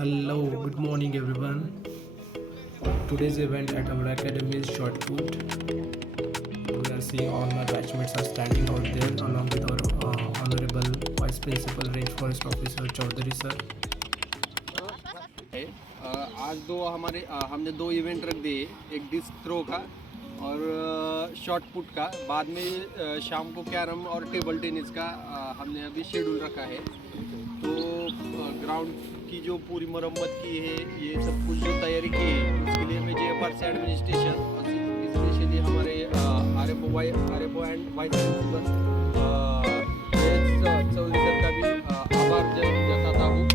Hello, good morning everyone. Today's event at our academy is short put. We are seeing all my batchmates are standing out there along with our honorable Vice Principal Range Forest Officer Chaudhary sir. आज हमने दो इवेंट रख दिए, एक disc throw का और shot put का। बाद में शाम को कैरम और टेबल टेनिस का हमने अभी शेड्यूल रखा है। तो ग्राउंड की जो पूरी मरम्मत की है, ये सब कुछ जो तैयारी की है, उसके लिए मैं GFRC एडमिनिस्ट्रेशन और स्पेशली हमारे RFO and vice principal Chaudhary sir का भी आभार जताता हूँ।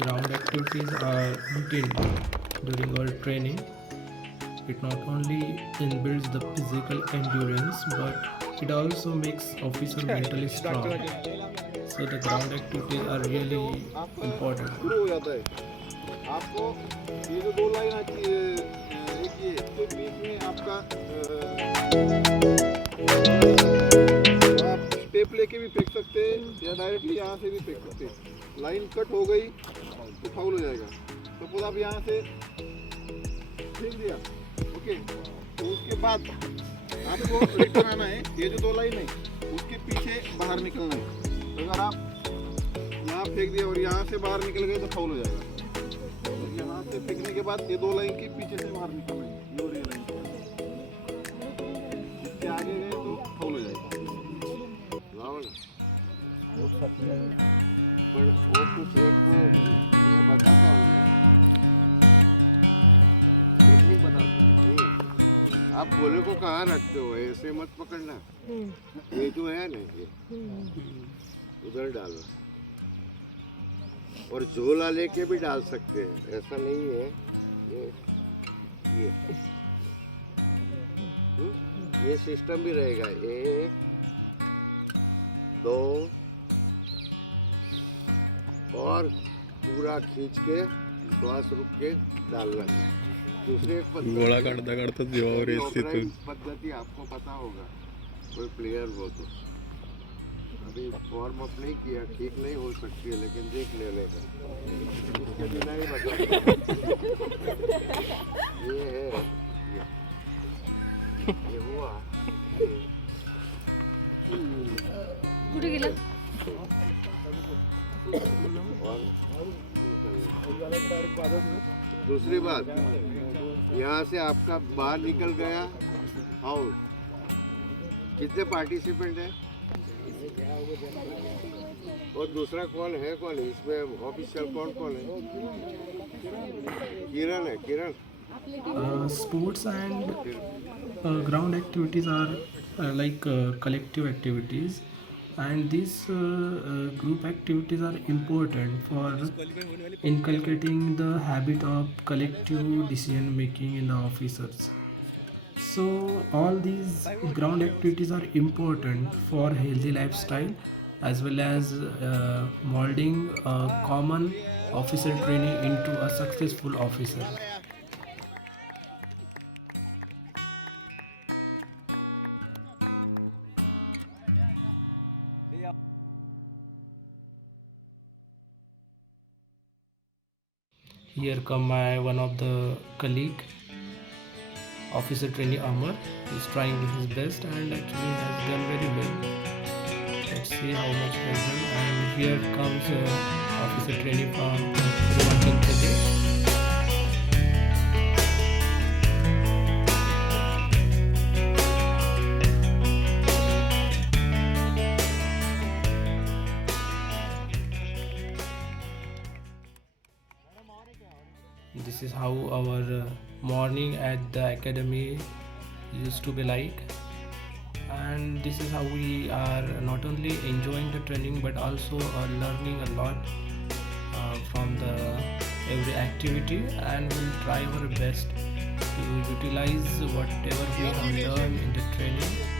Ground activities are routine during our training. It not only builds the physical endurance but it also makes officer mentally strong. So the ground activities are really important. शुरू हो जाता है। आपको ये जो दो लाइन आती है, एक ये तो बीच में आपका आप स्टेप लेके भी फेंक सकते हैं या डायरेक्टली यहाँ से भी फेंक सकते हैं। लाइन कट हो गई तो फाउल हो जाएगा। तो पूरा आप यहाँ से फेंक दिया, ओके। तो उसके बाद आपको रिटर्न आना है। ये जो दो लाइन है उसके पीछे बाहर निकलना है। तो अगर आप यहाँ फेंक दिया और यहाँ से बाहर निकल गए तो फाउल हो जाएगा। और यहाँ से फेंकने के बाद ये दो लाइन के पीछे से बाहर निकलना है, ये और ये लाइन इसके आगे गए तो फाउल हो जाएगा। पर वो कुछ एक मैं बताता हूँ, टेक्निक बताता हूँ। आप गोले को कहाँ रखते हो, ऐसे मत पकड़ना। ये जो है ना, ये उधर डालो और झोला लेके भी डाल सकते हैं, ऐसा नहीं है। ये सिस्टम भी रहेगा। 1 2 और पूरा खींच के श्वास रुक के डालना। दूसरे पद्धति आपको पता होगा, कोई प्लेयर हो तो। अभी वार्म अप नहीं किया, ठीक नहीं हो सकती है, लेकिन देख लेने का, इसके बिना ही बता। ये है, ये हुआ। कुठे गेला? दूसरी बात, यहाँ से आपका बाहर निकल गया आउट। कितने पार्टिसिपेंट हैं और दूसरा कौन है इसमें ऑफिशियल कौन है? किरण है, किरण। Sports and ground activities are like collective activities, and these group activities are important for inculcating the habit of collective decision making in the officers. So all these ground activities are important for healthy lifestyle as well as molding a common officer training into a successful officer. Here come my one of the colleague, officer trainee Amar. He's trying his best and actually has done very well. Let's see how much he has done. And here comes officer trainee from Himachal Pradesh. This is how our morning at the academy used to be like, and this is how we are not only enjoying the training but also learning a lot from the every activity, and we'll try our best to utilize whatever we have learned in the training